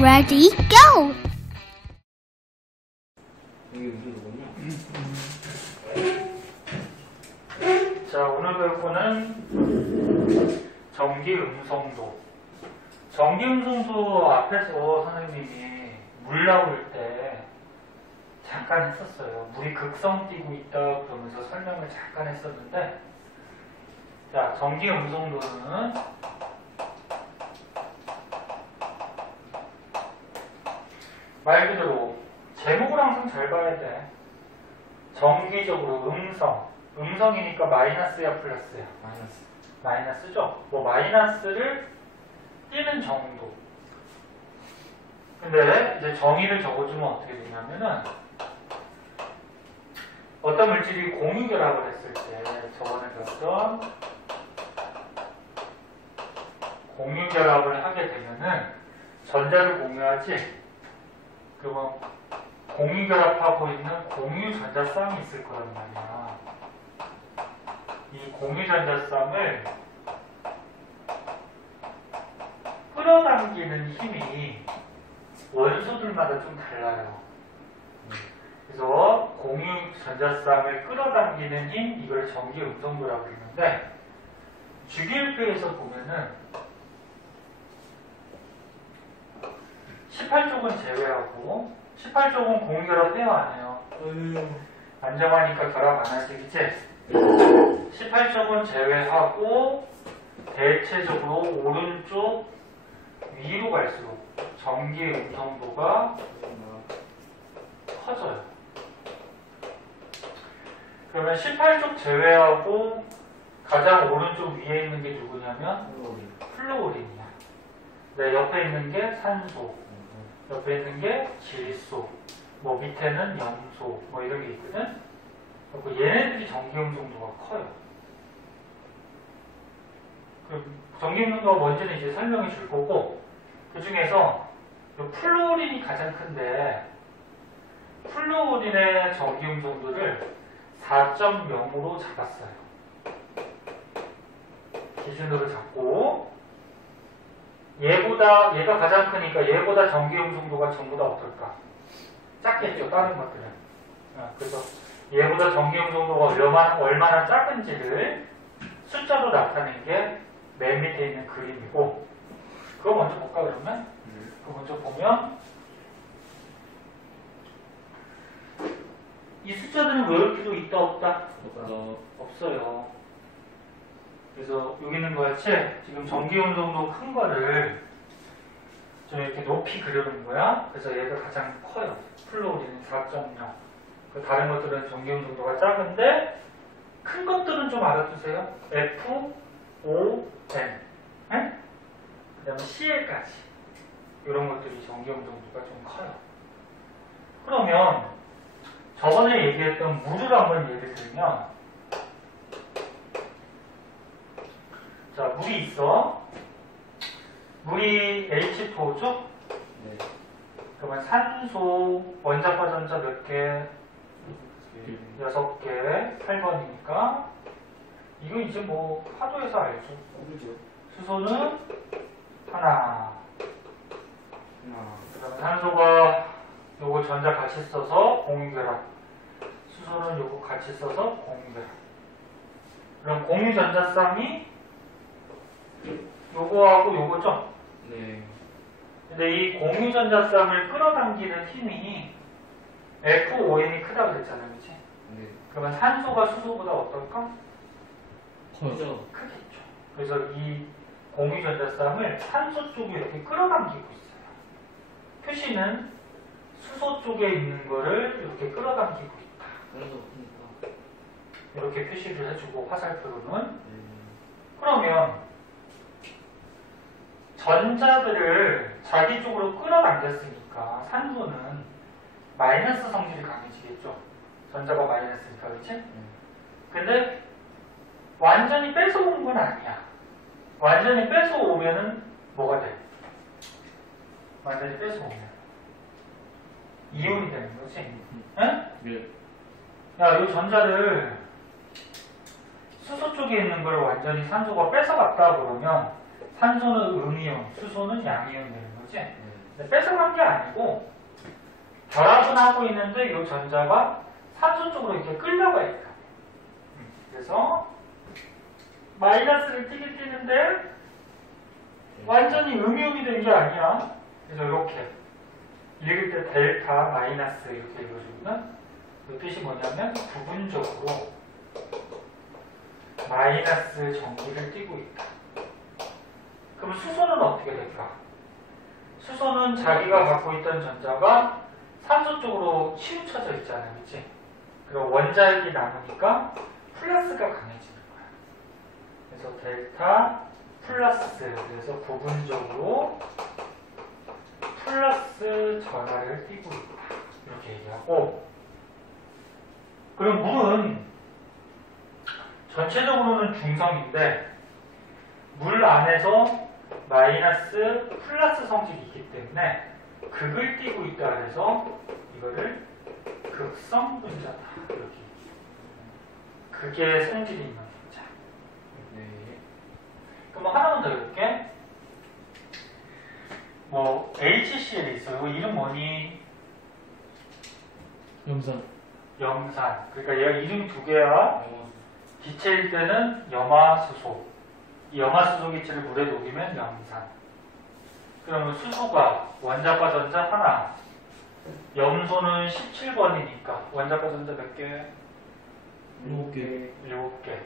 ready, go! 자, 오늘 배울 거는 전기음성도. 전기음성도 앞에서 선생님이 물 나올 때 잠깐 했었어요. 물이 극성 띄고 있다 그러면서 설명을 잠깐 했었는데, 자, 전기음성도는 말 그대로 제목을 항상 잘 봐야 돼. 정기적으로 음성이니까 마이너스야 플러스야? 마이너스죠? 뭐 마이너스를 띄는 정도. 근데 이제 정의를 적어주면 어떻게 되냐면은, 어떤 물질이 공유결합을 했을 때, 저번에 배웠던 공유결합을 하게 되면은 전자를 공유하지. 그러면 공유결합하고 있는 공유전자쌍이 있을 거란 말이야. 이 공유전자쌍을 끌어당기는 힘이 원소들마다 좀 달라요. 그래서 공유전자쌍을 끌어당기는 힘, 이걸 전기음성도라고 그러는데, 주기율표에서 보면은 18쪽은 제외하고, 18쪽은 공유결합 해요, 안 해요? 안정하니까 결합 안 하시겠지? 18쪽은 제외하고, 대체적으로 오른쪽 위로 갈수록 전기 음성도가 커져요. 그러면 18쪽 제외하고 가장 오른쪽 위에 있는 게 누구냐면 플루오린이야. 네, 옆에 있는 게 산소, 옆에 있는 게 질소, 뭐 밑에는 염소, 뭐 이런 게 있거든. 그리고 얘네들이 전기 음성도가 커요. 전기 음성도가 뭔지는 이제 설명해 줄 거고, 그 중에서 플루오린이 가장 큰데, 플루오린의 전기 음성도를 4.0으로 잡았어요. 기준으로 잡고, 얘가 가장 크니까 얘보다 전기 음성도가 전부 다 어떨까? 작겠죠, 다른 것들은. 그래서 얘보다 전기 음성도가 얼마나 작은지를 숫자로 나타낸 게 맨 밑에 있는 그림이고, 그거 먼저 볼까 그러면? 그거 먼저 보면, 이 숫자들은 외울 필요 있다 없다? 없어요. 그래서 여기 있는 거 같이 지금 전기음성도 큰 거를 좀 이렇게 높이 그려놓은 거야. 그래서 얘가 가장 커요. 플루오린은 4.0. 그 다른 것들은 전기음성도가 작은데, 큰 것들은 좀 알아두세요. F, O, N. 그 다음에 CL까지. 이런 것들이 전기음성도가 좀 커요. 그러면 저번에 얘기했던 물을 한번 예를 들면, 자, 물이 있어. 물이 H2O죠? 네. 그러면 산소, 원자과 전자 몇 개? 6개, 8번이니까. 이거 이제 뭐 화도에서 알죠? 수소는 하나. 그다음에 산소가 요거 전자 같이 써서 공유결합. 수소는 요거 같이 써서 공유결합. 그럼 공유전자쌍이 요거하고 요거죠? 네. 근데 이 공유전자쌍을 끌어당기는 힘이 FON이 크다고 그랬잖아요, 그치? 네. 그러면 산소가 수소보다 어떨까? 커죠. 크겠죠. 그래서 이 공유전자쌍을 산소 쪽에 이렇게 끌어당기고 있어요. 표시는 수소 쪽에 있는 거를 이렇게 끌어당기고 있다. 이렇게 표시를 해주고, 화살표로는. 그러면 전자들을 자기 쪽으로 끌어당겼으니까 산소는 마이너스 성질이 강해지겠죠. 전자가 마이너스니까, 그렇지? 근데 완전히 뺏어온 건 아니야. 완전히 뺏어오면은 뭐가 돼? 완전히 뺏어오면 이온이 되는 거지. 응? 네. 야, 이 전자를 수소 쪽에 있는 걸 완전히 산소가 뺏어갔다 그러면 산소는 음이온, 수소는 양이온 되는 거지. 근데 뺏어간 게 아니고 결합은 하고 있는데 이 전자가 산소 쪽으로 이렇게 끌려가 있다. 그래서 마이너스를 띄긴 띄는데 완전히 음이온이 된 게 아니야. 그래서 이렇게 읽을 때 델타 마이너스 이렇게 읽어주면 그 뜻이 뭐냐면 부분적으로 마이너스 전기를 띠고 있다. 그럼 수소는 어떻게 될까? 수소는 자기가 갖고 있던 전자가 산소 쪽으로 치우쳐져 있잖아요. 그치? 그리고 원자핵이 남으니까 플러스가 강해지는 거야. 그래서 델타 플러스, 그래서 부분적으로 플러스 전하를 띠고 있다. 이렇게 얘기하고, 그럼 물은 전체적으로는 중성인데 물 안에서 마이너스 플러스 성질이 있기 때문에 극을 띠고 있다 그래서 이거를 극성 분자다. 이렇게 극의 성질이 있는 분자. 네. 그럼 하나만 더 해볼게. 뭐 HCl 있어. 이거 이름 뭐니? 염산. 염산. 그러니까 얘가 이름 두 개야. 기체일 때는 염화수소. 이 염화수소 기체를 물에 녹이면 염산. 그러면 수소가 원자과 전자 하나. 염소는 17번이니까 원자과 전자 몇 개? 7개. 7개.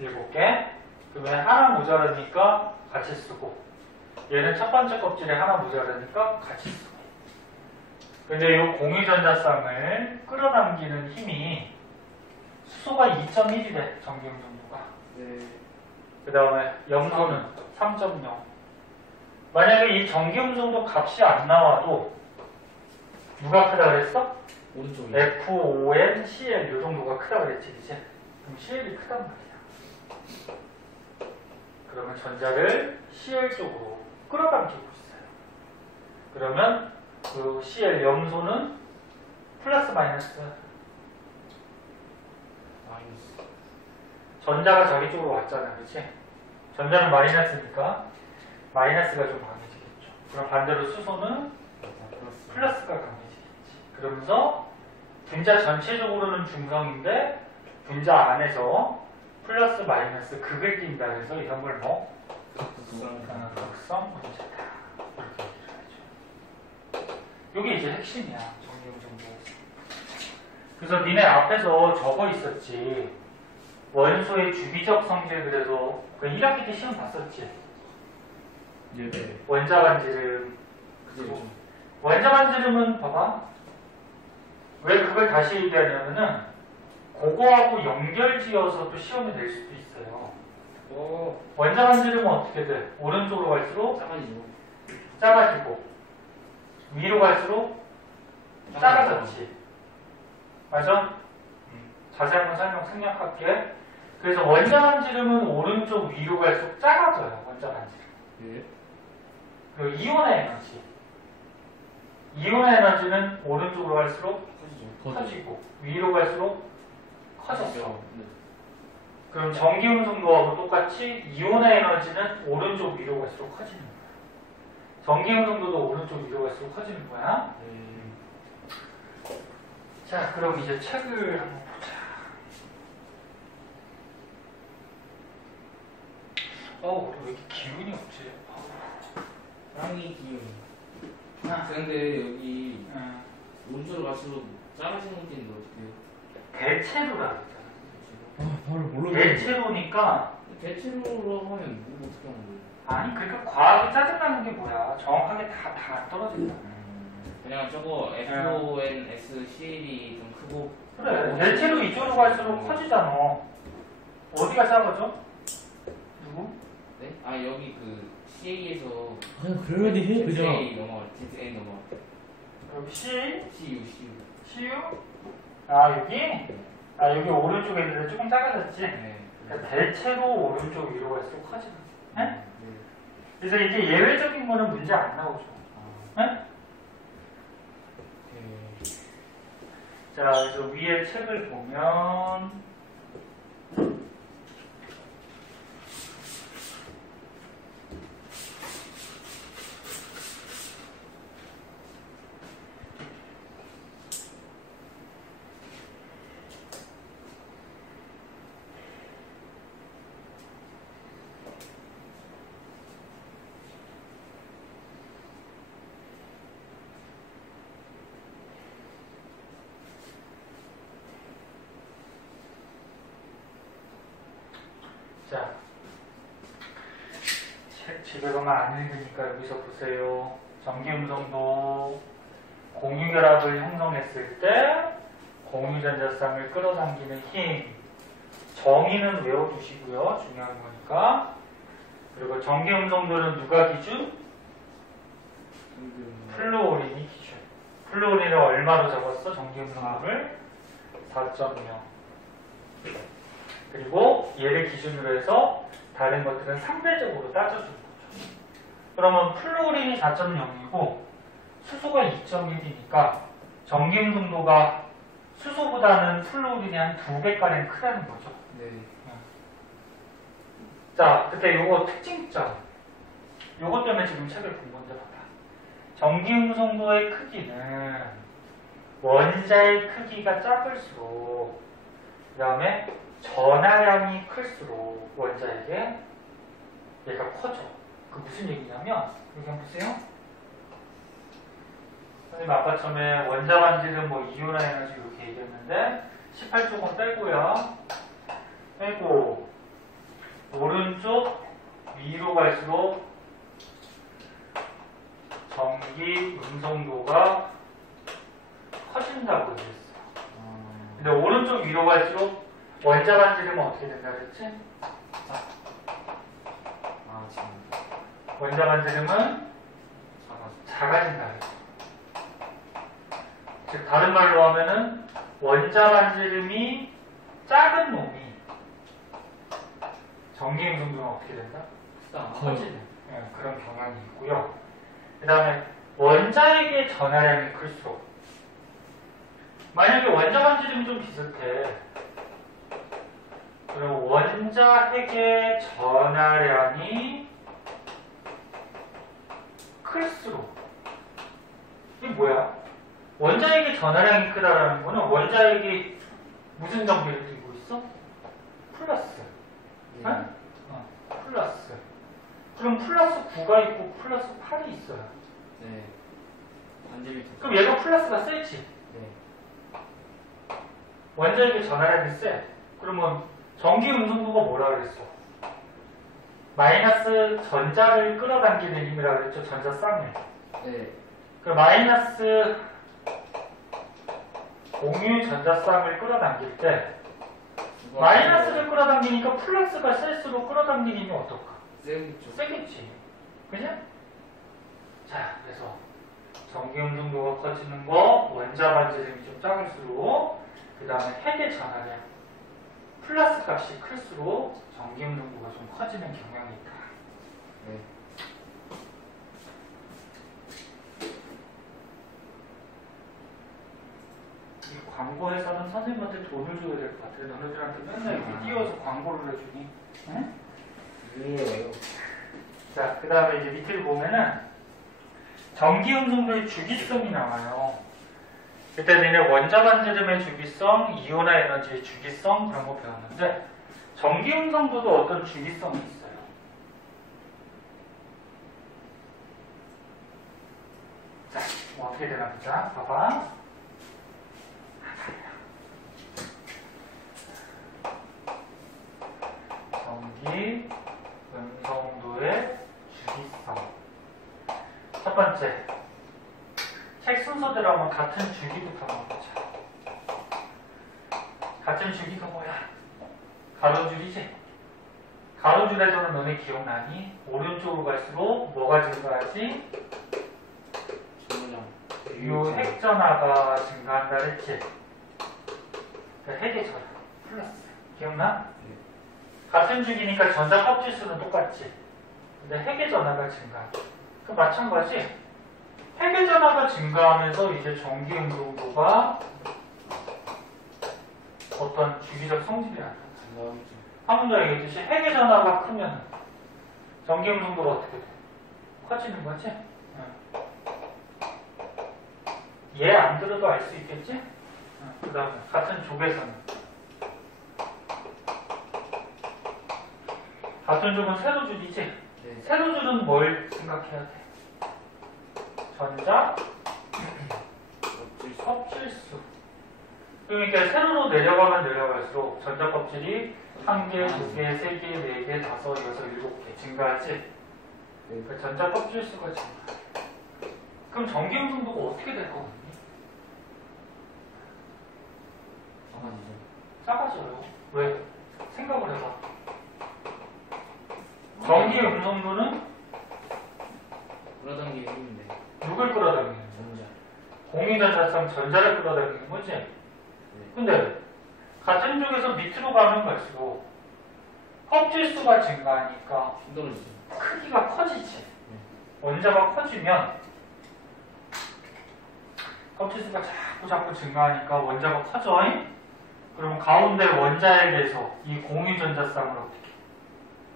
7개. 그러면 하나 모자라니까 같이 쓰고, 얘는 첫 번째 껍질에 하나 모자라니까 같이 쓰고. 근데 이 공유전자쌍을 끌어당기는 힘이 수소가 2.1이래, 전기음 정도가. 네. 그 다음에 염소는 3.0. 만약에 이 전기음 정도 값이 안 나와도 누가 크다 그랬어? 오른쪽이. FON, CL 이 정도가 크다 그랬지, 이제. 그럼 CL이 크단 말이야. 그러면 전자를 CL 쪽으로 끌어당기고 있어요. 그러면 그 CL 염소는 플러스 마이너스. 마이너스. 전자가 자기 쪽으로 왔잖아, 그렇지? 전자는 마이너스니까 마이너스가 좀 강해지겠죠. 그럼 반대로 수소는 플러스가 강해지겠지. 그러면서 분자 전체적으로는 중성인데 분자 안에서 플러스 마이너스 극을 띈다 해서 이런 걸 뭐? 극성 분자다. 이렇게 얘기를 하죠. 이게 이제 핵심이야, 전기음 정도. 그래서 니네 앞에서 적어 있었지. 원소의 주기적 성질. 그래서 그 1학기 때 시험 봤었지. 네. 원자 반지름. 그죠. 원자 반지름은 봐봐. 왜 그걸 다시 얘기하냐면은 그거하고 연결지어서 또 시험에 낼 수도 있어요. 오. 원자 반지름은 어떻게 돼? 오른쪽으로 갈수록 작아지죠. 작아지고 위로 갈수록 작아졌지. 맞아? 자세한 건 생략할게. 그래서 원자 반지름은 오른쪽 위로 갈수록 작아져요. 원자 반지름. 예. 그리고 이온의 에너지. 이온의 에너지는 오른쪽으로 갈수록 커지죠. 커지고 위로 갈수록 커졌어. 네. 그럼 전기음 정도하고 똑같이 이온의 에너지는 오른쪽 위로 갈수록 커지는 거야. 전기음 정도도 오른쪽 위로 갈수록 커지는 거야. 네. 자, 그럼 이제 책을 한번 보자. 우리 왜 이렇게 기운이 없지? 쌍이 기운. 아, 근데 여기 응. 오른쪽으로 갈수록 작아지는 것도 있는데 어떻게 해요? 대체로라 그랬잖아. 바로 뭘로 대체로니까 대체로로 하면 뭐 어떻게 하는 거예요? 아니 그러니까 과학이 짜증나는 게 뭐야? 정확하게 다 떨어진다. 그냥 저거 FONSCL이 좀 크고 그래, 대체로 이쪽으로 갈수록 커지잖아. 어디가 작아져? 누구? 네? 아 여기 그 CA에서 그냥 그러려니 해 그냥. ZA 넘어갈 ZN 넘어갈 여기 C, CU CU? 아 여기? 아 여기 오른쪽에 있는데 조금 작아졌지? 네. 그러니까 대체로 오른쪽 위로 갈수록 커지는 거야. 네? 네. 그래서 이게 예외적인 거는 문제 안 나오죠. 네? 네. 자, 그래서 위에 책을 보면 집에 가면 안 읽으니까 여기서 보세요. 전기음성도 공유결합을 형성했을 때 공유전자쌍을 끌어당기는 힘. 정의는 외워두시고요. 중요한 거니까. 그리고 전기음성도는 누가 기준? 플루오린이 기준. 플루오린을 얼마로 적었어? 전기음성도를 4.0. 그리고 얘를 기준으로 해서 다른 것들은 상대적으로 따져준 거죠. 그러면 플루오린이 4.0이고 수소가 2.1이니까 전기음성도가 수소보다는 플루오린이 한 2배가량 크다는 거죠. 네. 자, 그때 요거 특징점. 요것 때문에 지금 책을 본 건데 봐봐. 전기음성도의 크기는 원자의 크기가 작을수록 그 다음에 전하량이 클수록 원자에게 얘가 커져. 그 무슨 얘기냐면 여기 한번 보세요. 선생님 아까 처음에 원자 반지름 뭐 이온화 에너지 이렇게 얘기했는데 18쪽은 빼고요. 빼고 오른쪽 위로 갈수록 전기 음성도가 커진다고 얘기했어요. 근데 오른쪽 위로 갈수록 원자 반지름은 어떻게 된다 그랬지? 지금 원자 반지름은 작아진다 그랬어. 즉 다른 말로 하면은 원자 반지름이 작은 놈이 전기 음성도는 어떻게 된다? 커지는 그런 경향이 있고요. 그 다음에 원자에게 전하량이 클수록 만약에 원자 반지름이 좀 비슷해. 그럼 원자핵의 전하량이 클수록 이게 뭐야? 원자핵의 전하량이 크다라는 거는 원자핵이 무슨 정비를 띠고 있어? 플러스. 네. 플러스. 그럼 플러스 9가 있고 플러스 8이 있어요. 네. 반지름이 더 그럼 얘가 플러스가 세지. 네. 원자핵의 전하량이 세. 그러면 전기 음성도가 뭐라 그랬어? 마이너스 전자를 끌어당기는 힘이라 그랬죠. 전자 쌍을. 네. 그 마이너스 공유 전자 쌍을 끌어당길 때 마이너스를 끌어당기니까 플러스가 셀수록 끌어당기는 힘이 어떨까? 세겠지. 그지? 자, 그래서 전기 음성도가 커지는 거, 원자 반지름이 좀 작을수록, 그 다음에 핵의 전하량, 플러스 값이 클수록 전기 음성도가 좀 커지는 경향이 있다. 네. 이 광고 회사는 선생님한테 돈을 줘야 될 것 같아. 너네들한테 맨날 이렇게 띄워서 광고를 해주니. 응? 이해해요. 자, 그 다음에 이제 밑을 보면은 전기 음성도의 주기성이 나와요. 그때 너네 원자 반지름의 주기성, 이온화 에너지의 주기성 그런 거 배웠는데 전기 음성도도 어떤 주기성이 있어요. 자, 뭐 어떻게 되나 보자. 봐봐. 전기 음성도의 주기성. 첫 번째, 책 순서대로 한번 같은 주기부터 한번 보자. 같은 주기가 뭐야? 가로줄이지? 가로줄에서는 너네 기억나니? 오른쪽으로 갈수록 뭐가 증가하지? 유효 핵전하가 증가한다 그랬지? 핵의 전하, 플러스. 기억나? 네. 같은 주기니까 전자 껍질 수는 똑같지. 근데 핵의 전하가 증가. 그 마찬가지. 핵의 전하가 증가하면서 이제 전기 음성도가 어떤 주기적 성질이 나타나. 한 번 더 얘기했듯이 핵의 전하가 크면 전기 음성도가 어떻게 돼? 커지는 거지? 얘 안 들어도 알 수 있겠지? 그 다음에 같은 족에서는 같은 족은 세로줄이지? 네. 세로줄은 뭘 생각해야 돼? 전자 껍질수. 그러니까 세로로 내려가면 내려갈수록 전자 껍질이 1개, 2개, 3개, 4개, 5, 6, 7개 증가하지. 그러니까 전자 껍질 수가 증가. 그럼 전기용 정도가 어떻게 될 것 같니? 작아지죠. 작아져요. 왜? 생각을 해봐. 전기의 음성도는 끌어당기는 힘인데. 누굴 끌어당기는 거야? 전자. 공유전자상 전자를 끌어당기는 거지? 근데 같은 쪽에서 밑으로 가면 갈수록 껍질 수가 증가하니까 힘들어지죠. 크기가 커지지. 원자가 커지면 껍질 수가 자꾸 증가하니까 원자가 커져. 그러면 가운데 원자에 대해서 이 공유전자쌍을 어떻게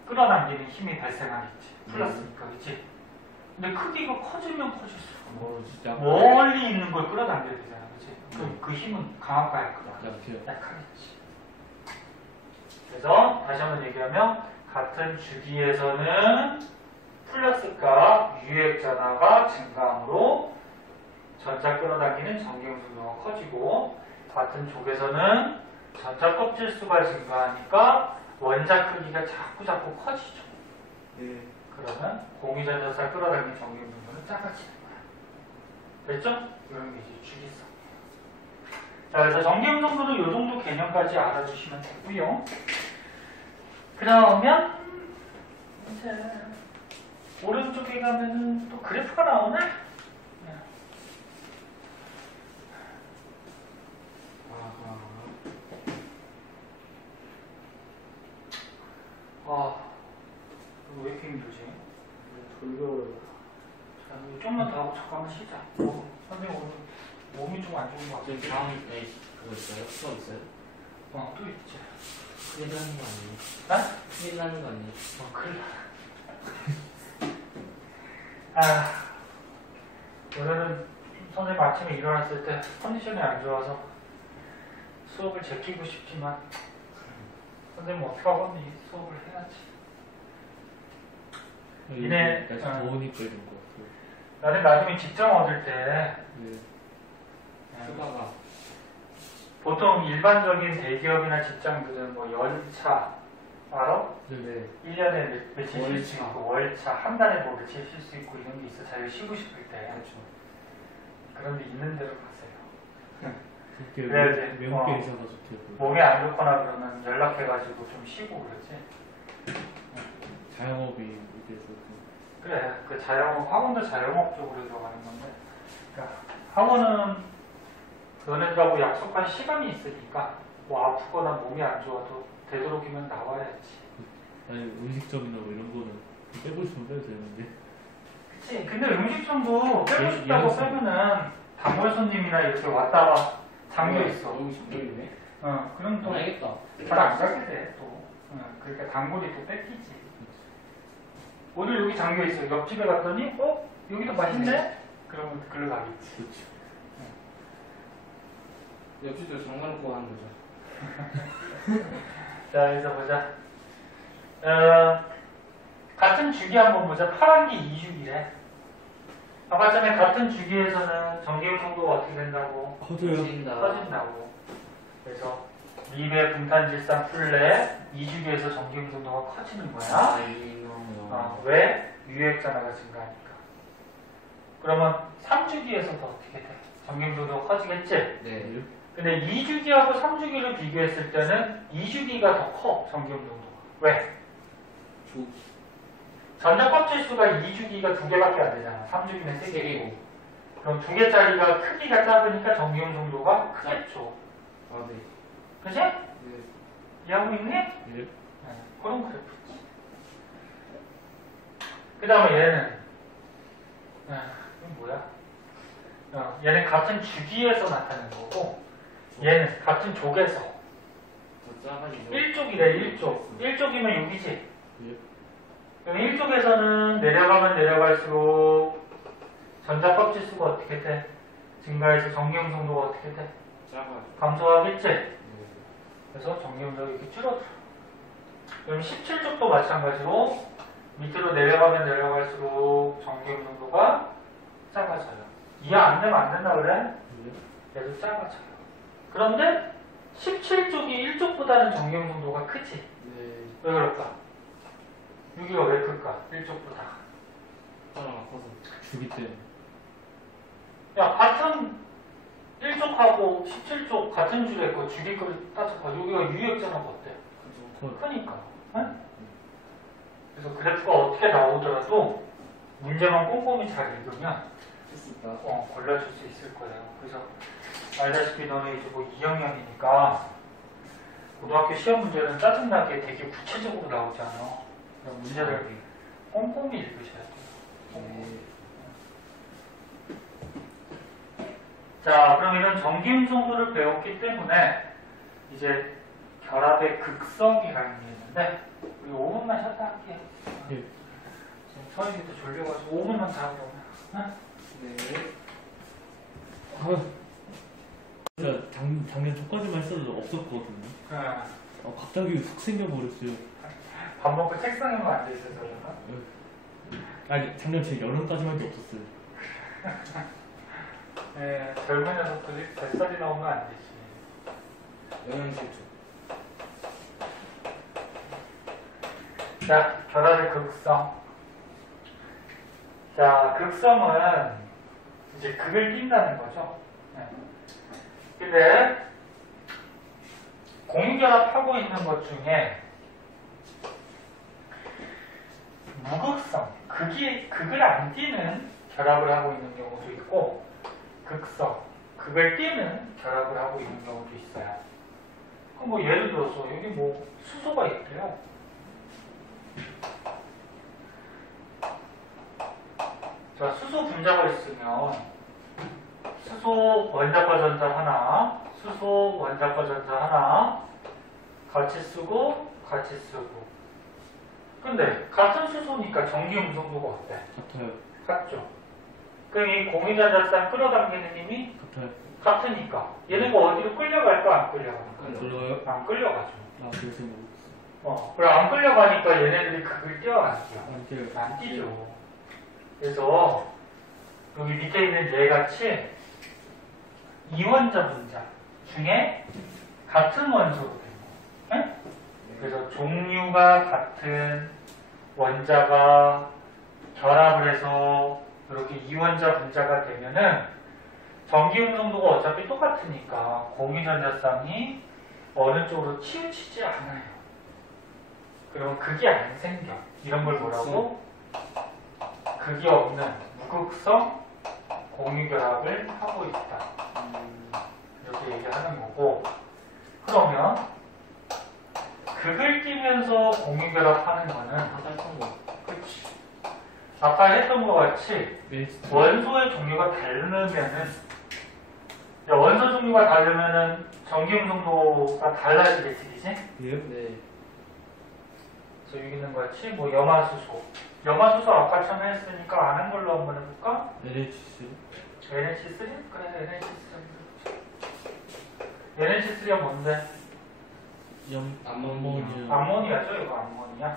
끌어당기는 힘이 발생하겠지. 플러스니까, 그치? 근데 크기가 커지면 커질수록 진짜. 멀리 있는 걸 끌어당겨야 되잖아, 그치? 그럼 그 힘은 강할까 약할까? 약하겠지. 그래서 다시 한번 얘기하면 같은 주기에서는 플러스가 유액 전하가 증가함으로 전자 끌어당기는 전기용 정도가 커지고, 같은 쪽에서는 전자 껍질 수가 증가하니까 원자 크기가 자꾸 커지죠. 네. 그러면 공유전자쌍 끌어당기는 전기용 정도는 작아지는 거야. 됐죠? 이런 게 이제 주기성. 자, 그래서 전기용 정도는 이 정도 개념까지 알아주시면 되고요. 그러면 이제 오른쪽에 가면은 또 그래프가 나오네? 왜 이렇게 힘들지? 돌려요. 자, 좀만 더 하고 잠깐만 쉬자. 선생님 오늘 몸이 좀 안 좋은 것 같아. 저기 다음 그거 있어요? 수업 있어요? 또 있지. 큰일 나는 거 아니에요? 나? 큰일 나는 거 아니에요? 큰일 나. 오늘은 선생님 아침에 일어났을 때 컨디션이 안 좋아서 수업을 제끼고 싶지만 선생님 어떡하겠니? 수업을 해야지. 니네 날씨 더우니까 이런 거 같아요. 나는 나중에 직장 얻을 때 네. 휴가가. 보통 일반적인 대기업이나 직장들은 뭐 연차 알아? 네. 1년에 며칠 쉴 수 있고 월차 한 달에 뭐 며칠 쉴 수 있고 이런 게 있어. 자기가 쉬고 싶을 때. 그렇죠. 그런 데 있는 대로 가세요. 그렇게 그래야지. 외국에 있어서 좋대요. 몸이 안 좋거나 그러면 연락해가지고 좀 쉬고 그러지. 자영업이 이래서 그래, 그 자영업, 학원도 자영업 쪽으로 들어가는 건데, 그러니까 학원은 너네들하고 약속한 시간이 있으니까 뭐 아프거나 몸이 안 좋아도 되도록이면 나와야지. 아니 음식점이나 뭐 이런 거는 빼고 싶으면 빼도 되는데. 그치? 근데 음식점도 빼고 예, 싶다고 예약성. 빼면은 단골 손님이나 이렇게 왔다가 잠겨 있어. 여기 잠겨있네? 그럼 또 알겠다. 잘 안 가게 돼, 또. 그러니까 단골이 또 뺏기지. 오늘 여기 잠겨 있어. 옆집에 갔더니, 여기도 맛있네? 그러면 글로 가겠지. 그렇죠. 옆집도 장난놓고 하는 거죠. 자, 여기서 보자. 같은 주기 한번 보자. 파란 게 2주기래. 아까 전에 같은 주기에서는 전기용 정도가 어떻게 된다고? 커져요. 커진다고. 그래서 미배 분탄질산 플레 2주기에서 전기용 정도가 커지는 거야. 왜? 유액 전하가 증가하니까. 그러면 3주기에서도 어떻게 돼? 전기용 정도가 커지겠지? 네. 근데 2주기하고 3주기를 비교했을 때는 2주기가 더 커, 전기용 정도가. 왜? 전자 껍질 수가 2주기가 2개밖에 안 되잖아. 3주기는 3개고. 그럼 2개짜리가 크기가 작으니까 전기용 정도가 크겠죠. 아, 네. 그치? 네. 이해하고 있니? 예. 그런 그래프지. 그 다음에 얘는, 이건 뭐야? 얘는 같은 주기에서 나타나는 거고, 얘는 같은 족에서. 더 작아지죠. 1족이래, 1족. 1족이면 여기지? 예. 그럼 1족에서는 내려가면 내려갈수록 전자 껍질 수가 어떻게 돼? 증가해서 전기용 정도가 어떻게 돼? 작아져. 감소하겠지? 네. 그래서 전기용 정도가 이렇게 줄어들어. 그럼 17족도 마찬가지로 밑으로 내려가면 내려갈수록 전기용 정도가 작아져요. 이해 안 되면 안 된다 그래? 예. 얘도 작아져요. 그런데 17쪽이 1쪽보다는 전기용 정도가 크지? 네. 왜 그럴까? 여기가 왜 클까? 1쪽보다. 숫자랑 커서. 주기 때문에. 야, 같은 1족하고 17족 같은 줄에 그 주기를 따져봐. 여기가 유역잖아, 어때? 그죠. 크니까. 응? 그래서 그래프가 어떻게 나오더라도 문제만 꼼꼼히 잘 읽으면 쓸수 있다. 골라줄 수 있을 거예요. 그래서 알다시피 너네 이제 뭐 2학년이니까 고등학교 시험 문제는 짜증나게 되게 구체적으로 나오잖아. 그럼 문제를 꼼꼼히 읽으셔야 돼요. 네. 자, 그럼 이런 전기음성도를 배웠기 때문에 이제 결합의 극성이라는 게 있는데 우리 5분만 쉬었다 할게요. 예. 지금 서인이도 졸려가지고 5분만 더 하고 오면. 네. 제가 작년 초까지만 했어도 없었거든요. 갑자기 훅 생겨버렸어요. 밥 먹고 책상에만 앉아있어서 그런가? 아니, 작년 제 여름까지만 게 없었어요. 네, 젊은 녀석들이 뱃살이 나오면 안 되지. 영양실조. 자, 결합의 극성. 자, 극성은 이제 극을 띈다는 거죠. 네. 근데 공유결합하고 있는 것 중에 무극성, 극을 안 띄는 결합을 하고 있는 경우도 있고 극성, 극을 띄는 결합을 하고 있는 경우도 있어요. 그럼 뭐 예를 들어서 여기 뭐 수소가 있대요. 자, 수소 분자가 있으면 수소 원자과 전자 하나, 수소 원자과 전자 하나 같이 쓰고 같이 쓰고. 근데 같은 수소니까 전기 음성도가 어때? 같아요. 같죠? 그럼 이 공유전자쌍 끌어당기는 힘이 같아요. 같으니까 얘네가 어디로 끌려갈까 안 끌려갈까? 들어요? 안 끌려가죠. 아, 그래서 모르겠어요. 그럼 안 끌려가니까 얘네들이 극을 띄어 안 띄어? 안 돼요. 안 띄죠. 그래서 여기 밑에 있는 얘같이 이원자 분자 중에 같은 원소로 된 거예요. 네? 그래서 종류가 같은 원자가 결합을 해서 이렇게 이원자 분자가 되면은 전기 음성도가 어차피 똑같으니까 공유전자쌍이 어느 쪽으로 치우치지 않아요. 그러면 극이 안 생겨. 이런 걸 뭐라고? 극이 없는 무극성 공유결합을 하고 있다. 이렇게 얘기하는 거고. 그러면 극을 띄면서 공유결합하는 거는 아까 했던 거. 그렇지. 아까 했던 것 같이 네. 원소의 종류가 다르면은 원소 종류가 다르면은 전기 음성도가 달라지겠지, 그지? 예? 네. 그래서 여기 있는 것 같이 뭐 염화수소. 염화수소 아까 처음에 했으니까 아는 걸로 한번 해볼까? LHC. NH3? 그래, NH3. NH3가 뭔데? 암모니아. 암모니아죠, 이거 암모니아.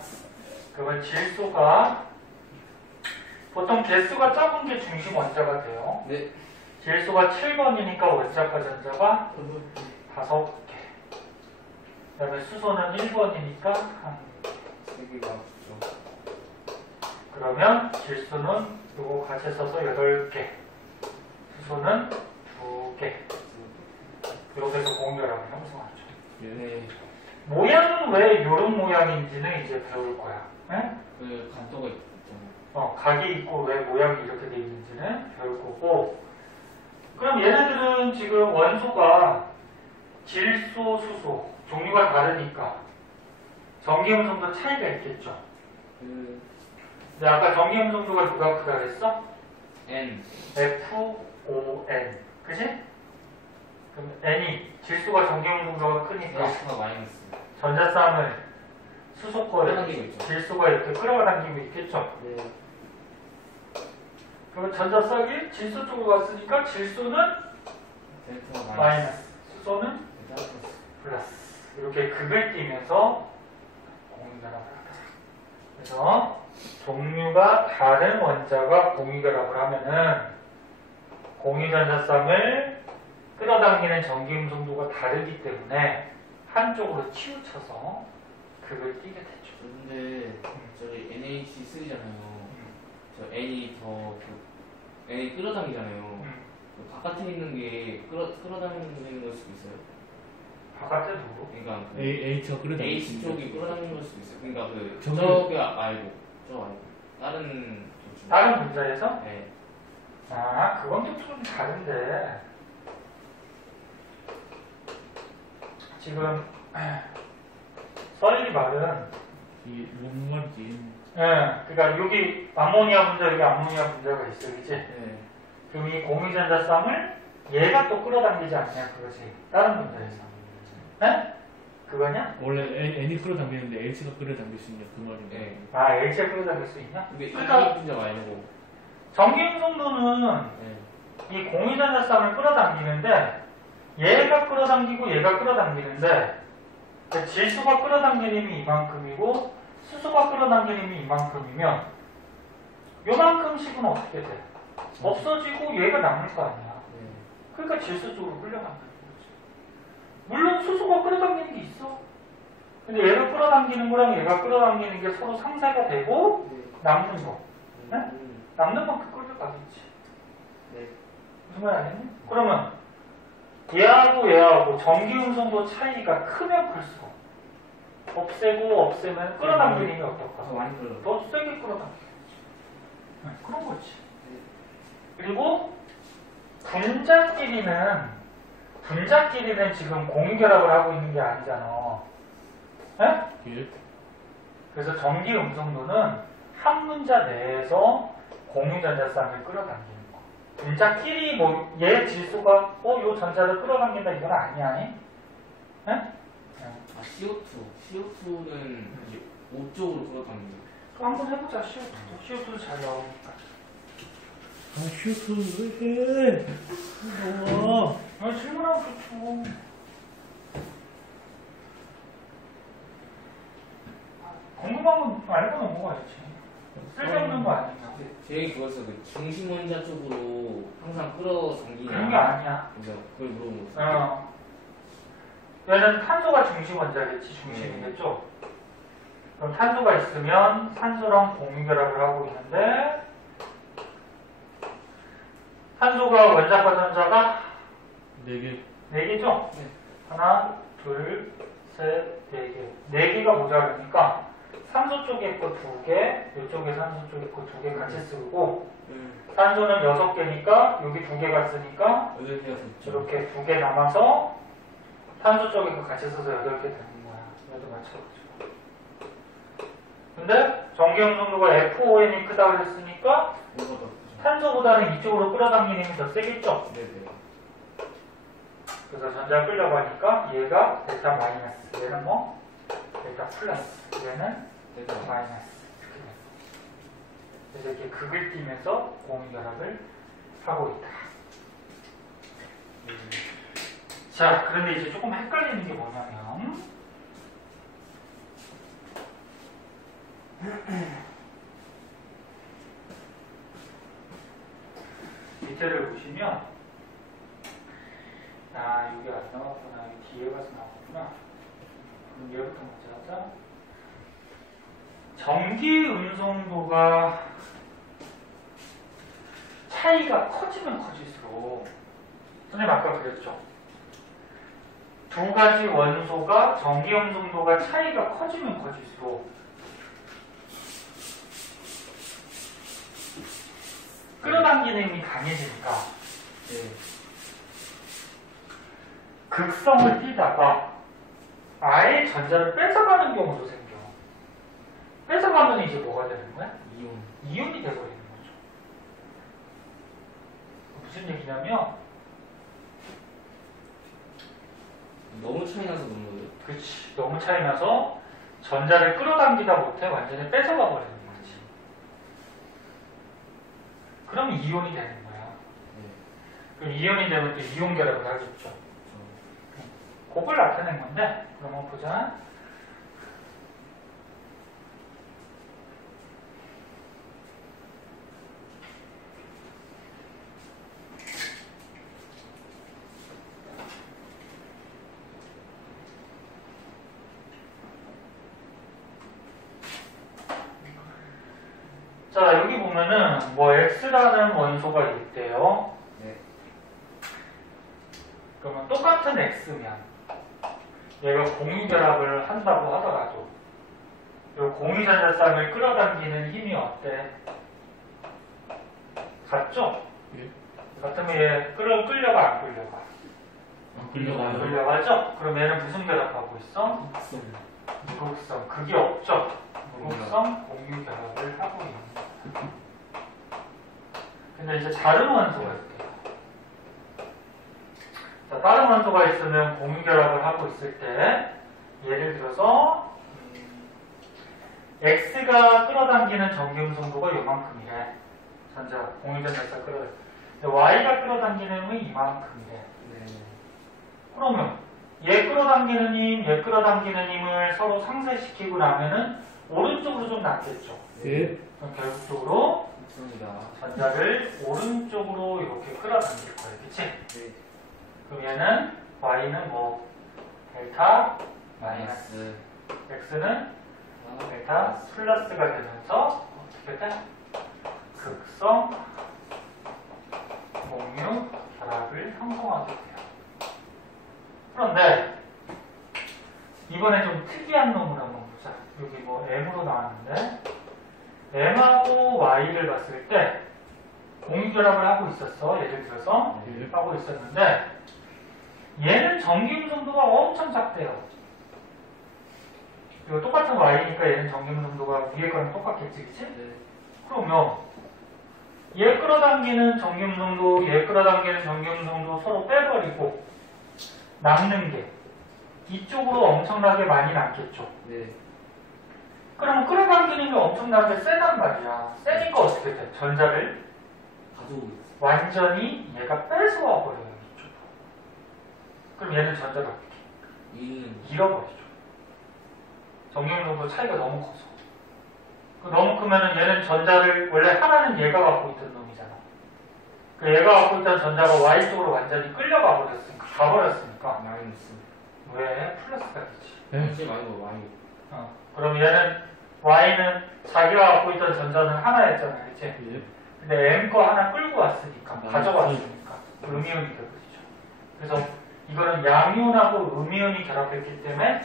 그러면 질소가 보통 개수가 적은 게 중심 원자가 돼요. 네. 질소가 7번이니까 원자과 전자가 5개. 그 다음에 수소는 1번이니까 1개. 3개가 없죠. 그러면 질소는 요거 같이 써서 8개. 수소는 2개. 이렇게 해서 공결합을 형성하죠. 예. 네. 모양은 왜 이런 모양인지는 이제 배울 거야. 네? 그 간도가 있잖아요. 각이 있고 왜 모양이 이렇게 돼 있는지는 배울 거고. 그럼 얘네들은 지금 원소가 질소, 수소 종류가 다르니까 전기 음성도 차이가 있겠죠. 근데 아까 전기 음성도가 누가 크다 그랬어? N. FON. 그치? 그럼 N이 질소가 전기 음성도가 크니까 S가 마이너스. 전자쌍을 수소 거를 끌어당기고 있죠. 질소가 이렇게 끌어당기고 있겠죠. 네. 그러면 전자쌍이 질소 쪽으로 갔으니까 질소는 델타가 마이너스. 마이너스, 수소는 델타 플러스. 이렇게 극을 띄면서 공유결합을 하다. 그래서 종류가 다른 원자가 공유결합을 하면은 공유전자쌍을 끌어당기는 전기 음성도가 다르기 때문에 한쪽으로 치우쳐서 극을 띄게 되죠. 근데 저희 NH3잖아요. 그 N이 끌어당기잖아요. 그 바깥에 있는 게 끌어당기는 걸 수도 있어요. 바깥에 누구? 그러니까 그 H가 끌어당기는 H 쪽이 끌어당기는 걸 수도 있어요. 그러니까 그 저기- 저게 말고 저 말고 다른 쪽 중에. 다른 문자에서? 네. 아, 그건 좀 다른데. 지금 서일이 말은 이게 뭔 말인지. 그러니까 여기 암모니아 분자, 여기 암모니아 분자가 있어, 그지? 네. 그럼 이 공유전자쌍을 얘가 또 끌어당기지 않냐, 그거지. 다른 분자에서. 네? 그거냐? 원래 N이 끌어당기는데 H가 끌어당길 수 있냐 그 말인데. 네. 아, H가 끌어당길 수 있냐? 근데 그러니까- 이 분자 말고. 전기음성도는 네. 이 공유전자쌍을 끌어당기는데 얘가 끌어당기고 얘가 끌어당기는데 질소가 끌어당기는 힘이 이만큼이고 수소가 끌어당기는 힘이 이만큼이면 요만큼씩은 어떻게 돼? 없어지고 얘가 남을 거 아니야. 네. 그러니까 질소 쪽으로 끌려간다는 거지. 물론 수소가 끌어당기는 게 있어. 근데 얘가 끌어당기는 거랑 얘가 끌어당기는 게 서로 상쇄가 되고 남는 거. 네? 남는 만큼 끌려가겠지. 네. 무슨 말 알겠니? 그러면 얘하고 전기음성도 차이가 크면 클수록 없애면 끌어당기는 힘이 어떨까? 더 많이 끌어. 더 세게 끌어당기겠지. 그런 거지. 그리고 분자끼리는 지금 공유결합을 하고 있는 게 아니잖아. 네? 예. 그래서 전기음성도는 한 문자 내에서 공유전자쌍을 끌어당기는 거. 분자끼리 얘 질소가 요 전자를 끌어당긴다 이건 아니야. 네? 아, CO2는 5쪽으로 끌어당기죠. 그럼 한번 해보자. CO2도 잘 나오니까. 아 슈트 왜 해? 너무. 아, 질문하면 좋죠. 궁금한 건 알고 넘어가야지. 쓸데없는 거 아니야. 제 얘기 그거였어. 그 중심 원자 쪽으로 항상 끌어당기냐. 그런 게 아니야. 그죠? 그걸 물어본 거죠. 얘는 탄소가 중심 원자겠지. 중심이겠죠. 그럼 탄소가 있으면 산소랑 공유결합을 하고 있는데 탄소가 원자과 전자가 4개. 4개죠? 네. 하나, 둘, 셋, 4개. 4개가 모자르니까 산소 쪽에 거 2개, 이쪽에 산소 쪽에 거 2개 같이 쓰고 산소는 6개니까 여기 2개가 쓰니까 8개가 됐죠. 이렇게 2개 남아서 탄소 쪽에 거 같이 써서 8개 되는 거야. 얘도 마찬가지고. 근데 전기음성도가 FON이 크다고 그랬으니까 뭐가 더 크죠? 탄소보다는 이쪽으로 끌어당기는 힘이 더 세겠죠? 네네. 그래서 전자 끌려가니까 얘가 델타 마이너스, 얘는 뭐? 델타 플러스, 얘는 됐죠. 마이너스. 그래서 이렇게 극을 띠면서 공유결합을 하고 있다. 자, 그런데 이제 조금 헷갈리는 게 뭐냐면 밑에를 보시면 여기 안 나왔구나. 여기 뒤에 가서 나왔구나. 그럼 얘부터 먼저 하자. 전기 음성도가 차이가 커지면 커질수록 선생님 아까 그랬죠. 두 가지 원소가 전기 음성도가 차이가 커지면 커질수록 끌어당기는 힘이 강해지니까 네. 극성을 띠다가 아예 전자를 뺏어가는 경우도 생겨. 뺏어가면 이제 뭐가 되는 거야? 이온. 이온이 돼버리는 거죠. 무슨 얘기냐면 너무 차이 나서 그런 거죠. 그치, 너무 차이 나서 전자를 끌어당기다 못해 완전히 뺏어가 버리는 거지. 그럼 이온이 되는 거야. 네. 그럼 이온이 되면 또 이온 결합을 하겠죠. 저, 그걸 나타낸 건데, 그러면 보자. 자, 여기 보면 보면은 뭐 x라는 원소가 있대요. 네. 그러면 똑같은 x면 얘가 공유결합을 한다고 하더라도 이 공유전자쌍을 끌어당기는 힘이 어때? 같죠? 예. 같으면 얘 끌려가 안 끌려가? 안 끌려가요. 끌려가죠? 그럼 얘는 무슨 결합하고 있어? 무극성. 그게 없죠? 무극성 공유결합을 하고 있는 거야. 근데 이제 다른 원소가 있대요. 자, 다른 원소가 있으면 공유결합을 하고 있을 때 예를 들어서 X가 끌어당기는 전기음성도가 요만큼이래. 전자, 공유전자가 끌어당기는. Y가 끌어당기는 힘이 이만큼이래. 네. 그러면 얘 끌어당기는 힘, 얘 끌어당기는 힘을 서로 상쇄시키고 나면은 오른쪽으로 좀 낫겠죠. 예. 그럼 결국적으로 맞습니다. 전자를 오른쪽으로 이렇게 끌어당길 거예요. 그치? 네. 그럼 얘는 Y는 뭐 델타 마이너스 X는 델타 플러스가 되면서 어떻게 돼? 극성 공유 결합을 형성하게 돼요. 그런데 이번에 좀 특이한 놈을 한번 보자. 여기 뭐 M으로 나왔는데 M하고 Y를 봤을 때 공유결합을 하고 있었어. 예를 들어서 예. 하고 있었는데 얘는 전기음성도가 엄청 작대요. 이거 똑같은 Y니까 얘는 전기음성도가 위에 거랑 똑같겠지, 그치? 네. 그러면 얘 끌어당기는 전기음성도, 얘 끌어당기는 전기음성도 서로 빼버리고 남는 게 이쪽으로 엄청나게 많이 남겠죠. 네. 그러면 끌어당기는 게 엄청나게 세단 말이야. 세니까 어떻게 돼? 전자를 가져오고 있어요. 완전히 얘가 뺏어와 버려요. 이쪽으로. 그럼 얘는 전자를 어떻게 이는 잃어버리죠. 전기음성도 차이가 너무 커서. 너무 크면은 얘는 전자를 원래 하나는 얘가 갖고 있던 놈이잖아. 그 얘가 갖고 있던 전자가 Y 쪽으로 완전히 끌려가 버렸으니까, 가버렸으니까. 마이너스. 왜? 플러스가 되지. 혹시 말고 많이. 그럼 얘는 Y는 자기가 갖고 있던 전자는 하나였잖아, 그치? 예. 근데 M 거 하나 끌고 왔으니까, 맞아요. 가져왔으니까 음이온이 되버리죠. 그래서 이거는 양이온하고 음이온이 결합했기 때문에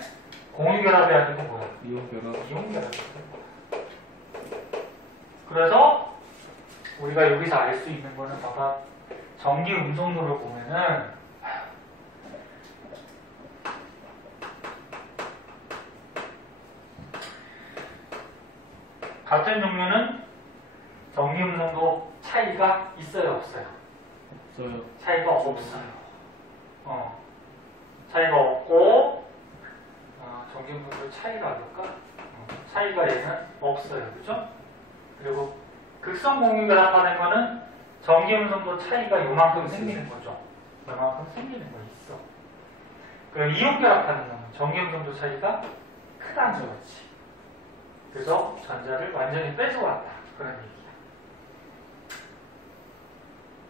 공유결합이 아니고 뭐야? 이온 결합. 이온 결합이 되는 거야. 그래서 우리가 여기서 알 수 있는 거는 봐봐. 전기 음성도를 보면은 같은 종류는 전기 음성도 차이가 있어요, 없어요? 없어요. 차이가 없어요. 차이가 없고 전기 음성도 차이가 아닐까? 차이가 얘는 없어요, 그죠? 그리고 극성 공유 결합하는 거는 전기 음성도 차이가 요만큼 생기는 거죠. 요만큼 생기는 거 있어. 그리고 이온 결합하는 거는 전기 음성도 차이가 크다는 거지. 그래서 전자를 완전히 뺏어왔다. 그런 얘기야.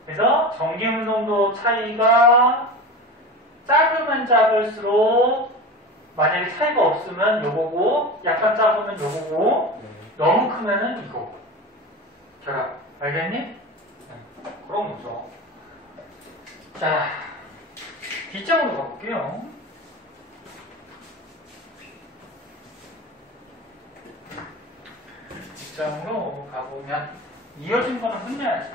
그래서 전기 음성도 차이가 작으면 작을수록 만약에 차이가 없으면 요거고 약간 작으면 요거고 네. 너무 크면은 이거 결합. 알겠니? 네. 그런 거죠. 자, 뒷장으로 가볼게요. 뒷장으로 가보면 이어진 거는 끝내야지.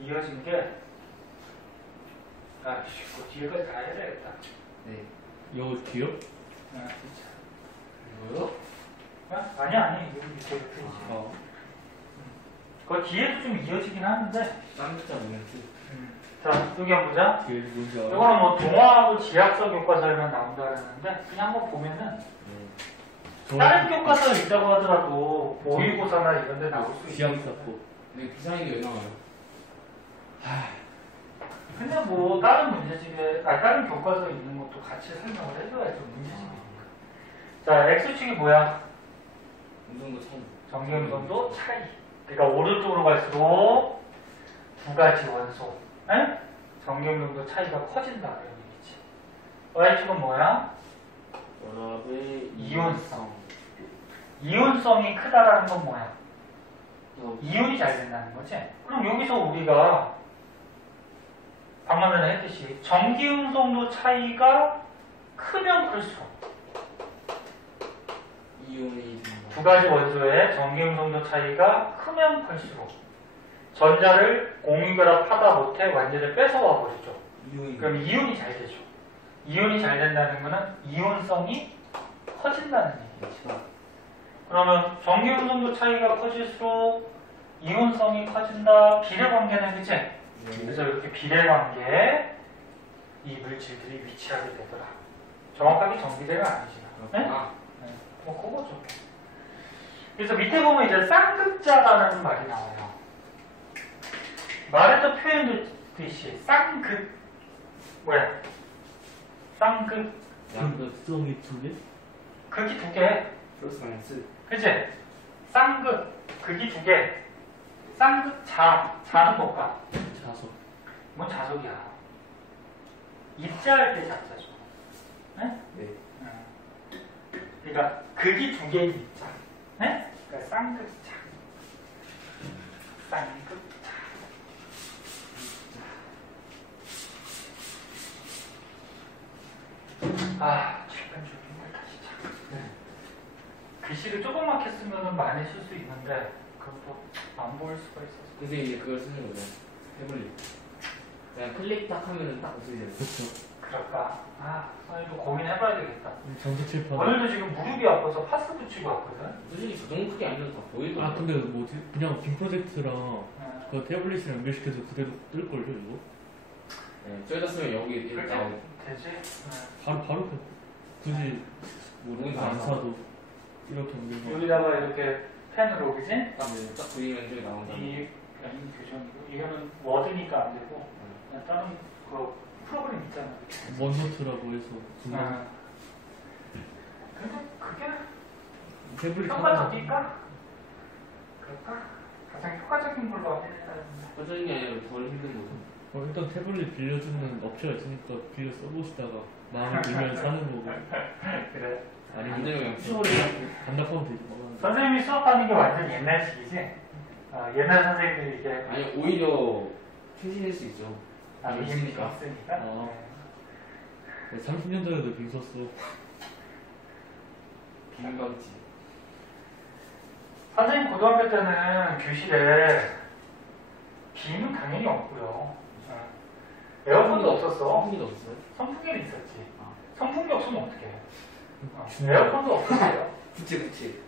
이어진 게 그 뒤에까지 다 해야 되겠다. 네. 이거 뒤요? 진짜. 이거요? 아니 여기 밑에 끝이지. 그 뒤에도 좀 이어지긴 하는데. 딴 글자 모르겠지. 자, 여기 한번 보자. 뒤에 뭔지 알아? 이거는 뭐 동화하고 지학서 교과서에만 나온다 그러는데 그냥 한번 보면은 네. 다른 교과서에 있다고 하더라도 모의고사나 이런 데 나올 수 있어. 지향사고. 근데 비상이 왜 나와요? 근데 뭐 다른 문제집에 다른 교과서에 있는 것도 같이 설명을 해줘야죠. 문제집이니까. 자, X축이 뭐야? 음성도 차이. 전기음성도 차이. 그러니까 오른쪽으로 갈수록 두 가지 원소. 전기음성도 차이가 커진다 그런 얘기지. Y축은 뭐야? 결합의 이온성. 이온성이 크다라는 건 뭐야? 어, 이온이 잘 된다는 거지? 그럼 여기서 우리가 방금 전에 했듯이 전기 운송도 차이가 크면 클수록 이온이 된다. 두 가지 원소의 전기 운송도 차이가 크면 클수록 전자를 공유결합하다 못해 완전히 뺏어와 버리죠. 이온이. 그럼 이온이 잘 되죠. 이온이 잘 된다는 거는 이온성이 커진다는 얘기죠. 그러면 전기 운송도 차이가 커질수록 이온성이 커진다. 비례관계는 그치? 그래서 이렇게 비례관계에 이 물질들이 위치하게 되더라. 정확하게 전기대가 아니지만. 네? 아, 뭐 그거죠. 그래서 밑에 보면 이제 쌍극자라는 말이 나와요. 말에도 표현됐듯이 쌍극 뭐야? 쌍극 양극성이 두 개? 극이 두 개. 플러스 마이너스. 그치? 쌍극 극이 두 개. 쌍극자 자는 뭘까? 자석. 뭔 자석이야? 입자할 때 자자죠. 네? 네. 그러니까 극이 두 개인 입자. 네? 그러니까 쌍극자. 쌍극자. 아, 칠판 좀 힘들다 진짜. 글씨를 조그맣게 쓰면 많이 쓸 수 있는데 그것도 안 보일 수가 있어서. 근데 이제 그걸 쓰는 거죠. 태블릿. 그냥 클릭 딱 하면은 딱 없어지잖아요. 그렇죠. 그럴까? 아, 선생님도 고민해봐야 되겠다. 전기 칠판. 오늘도 지금 무릎이 아파서 파스 붙이고 왔거든. 솔직히 그 정도 크게 아니어도 다 보이더라고요. 아 근데 뭐지? 그냥 빔 프로젝트랑 네. 그 태블릿이랑 연결시켜서 그대로 뜰걸요 이거? 네, 저기다 쓰면 여기 이렇게 그렇게 나오고. 되지? 네. 바로 굳이 뭐 로그인 안 안 사도 이렇게 연결. 여기다가 이렇게 펜으로, 그지? 딱 그리면 저기 나온다. 이 교정이고, 이거는 워드니까 안 되고, 그냥 다른 그 프로그램 있잖아. 원노트라고 해서 아. 근데 그게 태블릿 효과적일까? 그럴까? 가장 효과적인 걸로 하면 허전이 아니라 덜 힘든 거죠. 일단 태블릿 빌려주는 업체가 있으니까 빌려 써보시다가 마음에 들면 사는 거고 그래. 안 아니면 되면 그냥 수업을 반납하면 되죠. 뭐. 선생님이 수업하는 게 완전 옛날식이지? 옛날 선생님들이 이게 아니 오히려 최신일 수 있죠. 이미 있으니까. 있으니까. 아. 30년 전에도 빙 썼어. 비빔밥집. 선생님 고등학교 때는 교실에 비는 당연히 없고요. 에어컨도 없었어. 선풍기도 없어요? 선풍기는 있었지. 아. 선풍기 없으면 어떡해. 에어컨도 없었어요. 그치.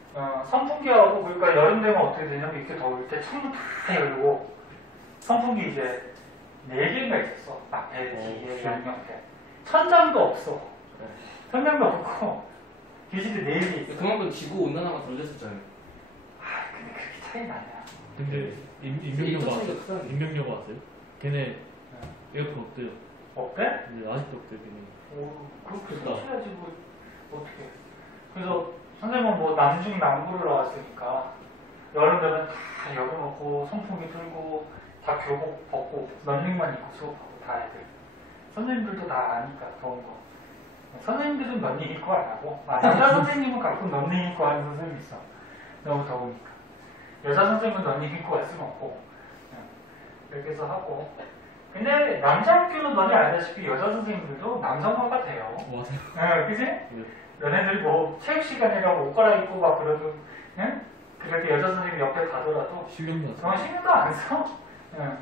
선풍기하고 그러니까 여름 되면 어떻게 되냐면 이렇게 더울 때 창문 다 열고 선풍기 이제 4개가 있었어. 앞에, 뒤에, 그치. 양옆에. 천장도 없어. 네. 천장도 없고 교실에 4개 있어. 그만큼 지구 온난화가 덜렸었잖아요. 근데 그렇게 차이 나냐. 근데 임명료가 왔어요? 임명료가 왔어요? 걔네 에어컨 없대요. 어때? 근데 아직도 없대요 걔네. 오, 그렇게 좋다. 설치해야지 뭐 어떻게. 그래서 선생님은 뭐 남중 남부를 나왔으니까 여름 되면 다 열어놓고 선풍기 틀고 다 교복 벗고 런닝만 입고 수업하고 다 애들. 선생님들도 다 아니까 더운 거. 선생님들은 런닝 입고 안 하고 남자 선생님은 가끔 런닝 입고 하는 선생님 있어. 너무 더우니까. 여자 선생님은 런닝 입고 할 수는 없고 이렇게 해서 하고. 근데 남자 학교는 너네 알다시피 여자 선생님들도 남성화가 돼요. 맞아요. 그지? 너네들 뭐 체육 시간이라고 옷 갈아입고 막 그러도, 응? 그럴 때 여자 선생님 옆에 가더라도 실력도 안 그런 신경도 안 써. 응.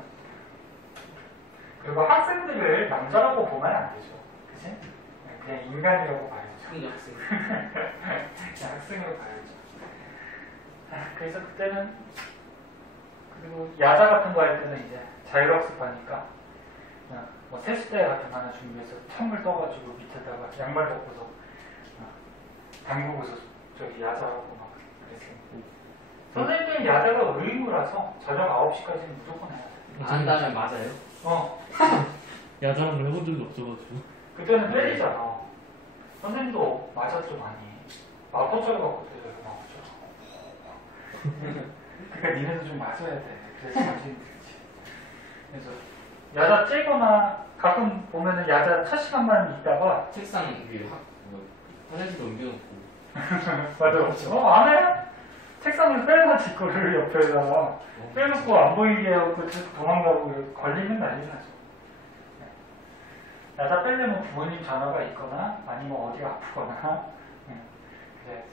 그리고 학생들을 남자라고 보면 안 되죠. 그지? 그냥 인간이라고 봐야죠. 큰 학생. 그냥 학생으로 봐야죠. 그래서 그때는 그리고 야자 같은 거 할 때는 이제 자율학습하니까 뭐 세수대 같은 거 하나 준비해서 창물 떠가지고 밑에다가 양말 벗고서 담그고서 저기 야자하고 막 그랬습니다. 선생님들 야자가 의무라서 저녁 9시까지는 무조건 해야 돼. 안다면 맞아요? 야자랑을 해본 적이 없어가지고. 그때는 때리잖아. 선생님도 맞았죠 많이. 마포처럼 갖고 때려요 마포처럼. 그러니까 니네도 좀 맞아야 돼. 그래서 정신이 들지. 그래서 야자 째거나 가끔 보면은 야자 첫 시간만 있다가 책상 위에 화장실도 옮겨놓고. 맞아. 안 해? 책상에서 빼가지고 거를 옆에다가 빼놓고 안 보이게 하고 도망가고 걸리면 난리 나죠. 나다 빼려면 부모님 전화가 있거나 아니면 어디가 아프거나 그래야지.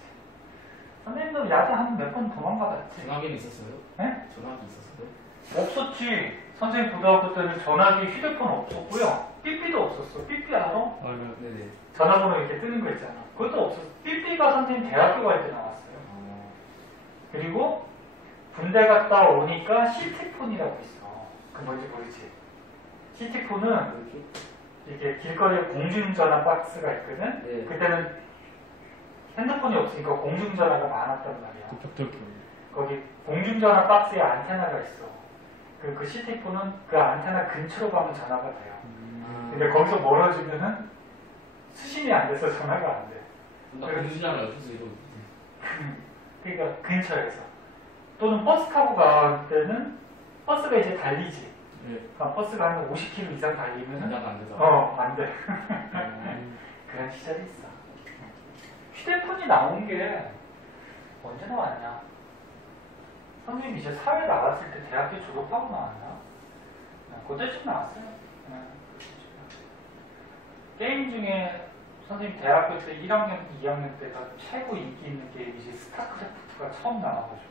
선생님도 야자 한 몇 번 도망가봤지? 전화기는 있었어요? 네? 전화기 있었어요? 없었지. 선생님 고등학교 때는 전화기, 휴대폰 없었고요. 삐삐도 없었어. 삐삐 알아? 알아요. 네네. 전화번호 이렇게 뜨는 거 있잖아. 그것도 없었어. 삐삐가 선생님 대학교 갈 때 나왔어요. 그리고 군대 갔다 오니까 시티폰이라고 있어. 그 뭔지 모르지? 시티폰은 이렇게 길거리에 공중전화 박스가 있거든? 네. 그때는 핸드폰이 없으니까 공중전화가 많았단 말이야. 그 벽돌 경 거기 공중전화 박스에 안테나가 있어. 그 시티폰은 그 안테나 근처로 가면 전화가 돼요. 근데 거기서 멀어지면은 수신이 안 돼서 전화가 안 돼. 나 공주잖아요. 옆에서 이러고. 그러니까 근처에서. 또는 버스 타고 갈 때는 버스가 이제 달리지. 네. 그러니까 버스가 한 50km 이상 달리면은 전화가 안 돼서. 안 돼. 그런 시절이 있어. 휴대폰이 나온 게 언제 나왔냐? 선생님 이제 사회 나왔을 때 대학교 졸업하고 나왔나? 그때쯤 나왔어요. 게임 중에 선생님 대학교 때 1학년, 2학년 때가 최고 인기 있는 게임이지 스타크래프트가 처음 나와가지고.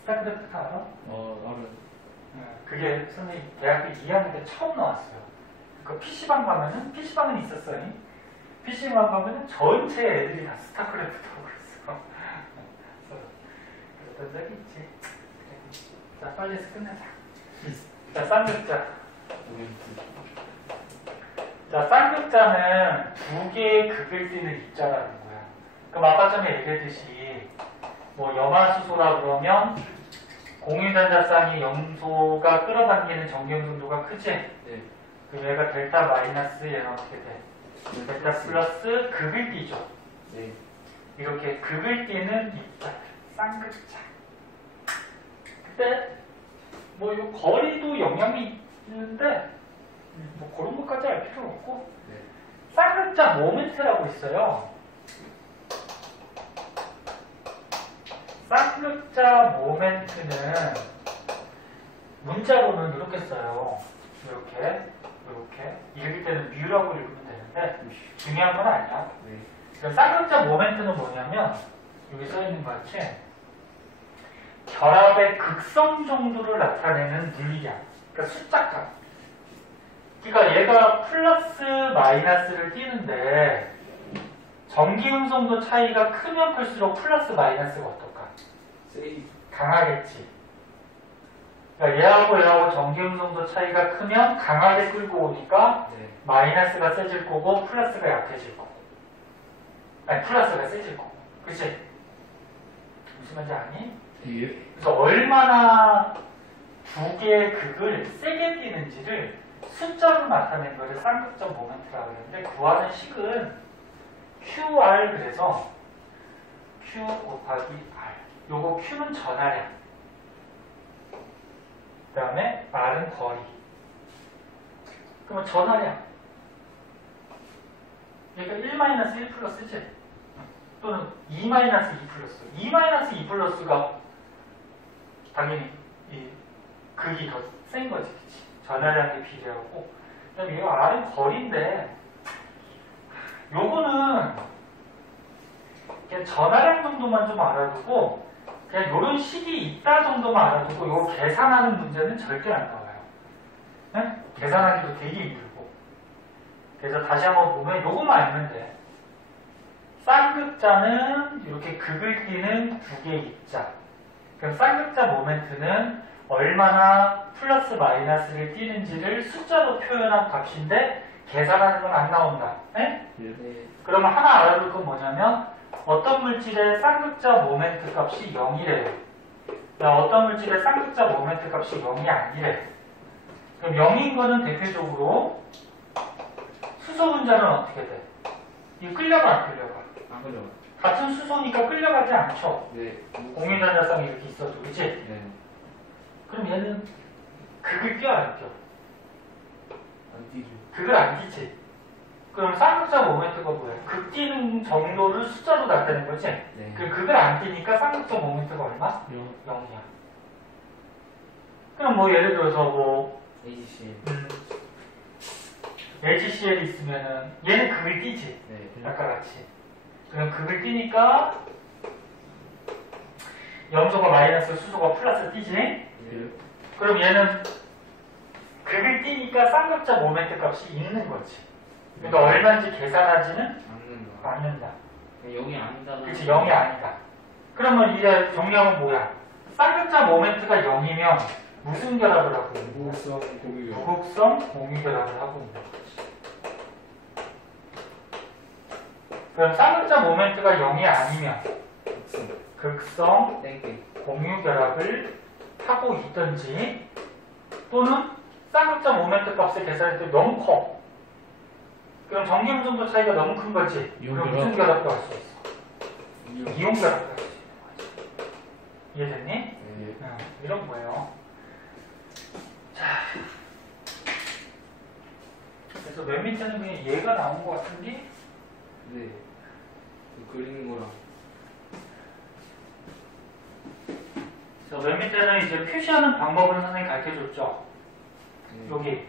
스타크래프트 알아? 알아요. 그게 선생님 대학교 2학년 때 처음 나왔어요. 그 PC방 가면은, PC방은 있었어요. PC방 가면은 전체 애들이 다 스타크래프트 하고 있어. 그랬던 적이 있지. 그래. 자, 빨리 해서 끝내자. 자, 쌍극자. 자, 쌍극자는 두 개의 극을 띠는 입자라는 거야. 그럼 아까 전에 얘기했듯이, 뭐, 염화수소라 그러면, 공유단자쌍이 염소가 끌어당기는 전기음성도가 크지? 네. 그럼 얘가 델타 마이너스 얘는 어떻게 돼? 델타 플러스 극을 띠죠. 네. 이렇게 극을 띠는 입자, 쌍극자. 그때 뭐 요 거리도 영향이 있는데 뭐 그런 것까지 알 필요 없고 네. 쌍극자 모멘트라고 있어요. 쌍극자 모멘트는 문자로는 이렇게 써요. 이렇게 읽을 때는 뮤라고 읽으면 되는데 중요한 건 아니야. 네. 그럼 쌍극자 모멘트는 뭐냐면 여기 써 있는 것 같이 결합의 극성 정도를 나타내는 물리량, 그러니까 숫자값. 그러니까 얘가 플러스 마이너스를 띄는데 전기음성도 차이가 크면 클수록 플러스 마이너스가 어떨까? 세이. 강하겠지. 그러니까 얘하고 전기음성도 차이가 크면 강하게 끌고 오니까 네. 마이너스가 세질 거고 플러스가 약해질 거고. 아니 플러스가 세질 거고. 그치? 무슨 말인지 아니? 예. 그래서 얼마나 두 개의 극을 세게 띄는지를 숫자로 나타낸 거를 쌍극점 모멘트라고 하는데 구하는 식은 QR 그래서 Q 곱하기 R. 요거 Q는 전하량. 그 다음에 R은 거리. 그러면 전하량. 그러니까 1-1 플러스지. 또는 2-2 플러스. 2-2 플러스가 당연히 이 극이 더 센 거지. 그치? 전하량에 비례하고. 그 다음에 이거 R은 거리인데 요거는 그냥 전하량 정도만 좀 알아두고 그냥 요런 식이 있다 정도만 알아두고 요거 계산하는 문제는 절대 안 나와요. 네? 계산하기도 되게 힘들고. 그래서 다시 한번 보면 요거만 알면 돼. 쌍극자는 이렇게 극을 띠는 두 개의 입자. 그럼 쌍극자 모멘트는 얼마나 플러스 마이너스를 띠는지를 숫자로 표현한 값인데 계산하는 건 안 나온다. 네? 네. 그러면 하나 알아둘 건 뭐냐면 어떤 물질의 쌍극자 모멘트 값이 0이래요. 어떤 물질의 쌍극자 모멘트 값이 0이 아니래. 그럼 0인 거는 대표적으로 수소 분자는 어떻게 돼? 이거 끌려가 안 끌려가? 안 걸려. 같은 수소니까 끌려가지 않죠. 네. 공유단자쌍이 이렇게 있어도, 그치? 네. 그럼 얘는 극을 껴 안 껴? 안 뛰죠. 극을 안 끼지. 그럼 쌍극자 모멘트가 뭐예요? 극 뛰는 정도를 숫자로 나타내는 거지? 네. 그 극을 안 뛰니까 쌍극자 모멘트가 얼마? 0이야. 그럼 뭐 예를 들어서 뭐 AGC. LGCL이 있으면은 얘는 극을 뛰지? 네. 아까 같이. 그럼 극을 뛰니까 염소가 마이너스 수소가 플러스 뛰지? 네. 그럼 얘는 극을 뛰니까 쌍극자 모멘트 값이 있는 거지. 그러니까 얼마인지 계산하지는 않는다. 않는다. 0이 아니다. 그치, 0이 아니다. 그러면 이제 정리하면 뭐야? 쌍극자 모멘트가 0이면 무슨 결합을 하고 있는 거야? 무극성 공유. 무극성 공유 결합을 하고 있는 거지. 그럼 쌍극자 모멘트가 0이 아니면 극성 땡땡. 공유 결합을 하고 있든지 또는 쌍극자 모멘트 값을 계산할 때 너무 커. 그럼 전기음 정도 차이가 너무 큰 거지. 이온 그럼 결합. 무슨 결합도 할 수 있어? 이온 결합도 할 수 있는 거지. 이해됐니? 네. 이런 거예요. 자, 그래서 맨 밑에는 그냥 얘가 나온 것 같은데 네. 그 그리는 거랑. 그래서 맨 밑에는 이제 표시하는 방법을 선생님이 가르쳐줬죠. 네. 여기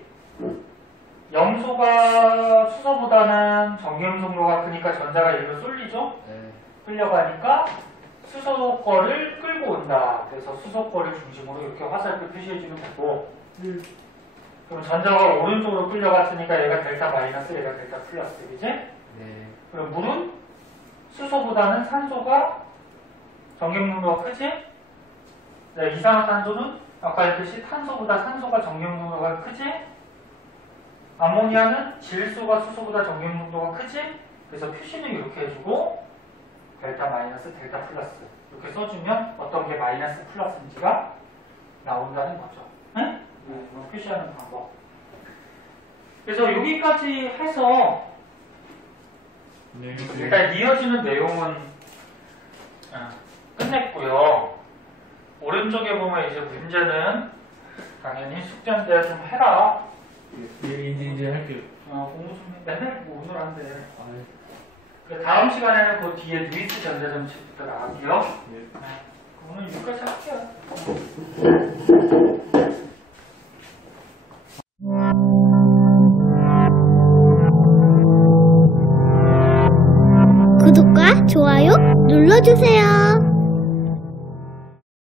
염소가 수소보다는 전기음속로가 크니까 전자가 여기로 쏠리죠? 네. 끌려가니까 수소 거를 끌고 온다. 그래서 수소 거를 중심으로 이렇게 화살표 표시해주면 되고 그럼 전자가 오른쪽으로 끌려갔으니까 얘가 델타 마이너스, 얘가 델타 플러스, 그지? 네. 그럼 물은 수소보다는 산소가 전기음속로가 크지? 네, 이산화탄소는 아까 했듯이 탄소보다 산소가 전기음속로가 크지? 암모니아는 질소가 수소보다 전기음속도가 크지? 그래서 표시는 이렇게 해주고 델타 마이너스, 델타 플러스 이렇게 써주면 어떤 게 마이너스 플러스인지가 나온다는 거죠. 응? 이거 표시하는 방법. 그래서 여기까지 해서 네. 일단 이어지는 내용은 끝냈고요. 오른쪽에 보면 이제 문제는 당연히 숙제인데 좀 해라. 이제 할게요. 공부 좀 맨날 뭐 오늘 한대. 아, 그 다음 시간에는 그 뒤에 루이스 전자점식부터 나갈게요. 네. 오늘 여기까지 할게요. 구독과 좋아요 눌러주세요.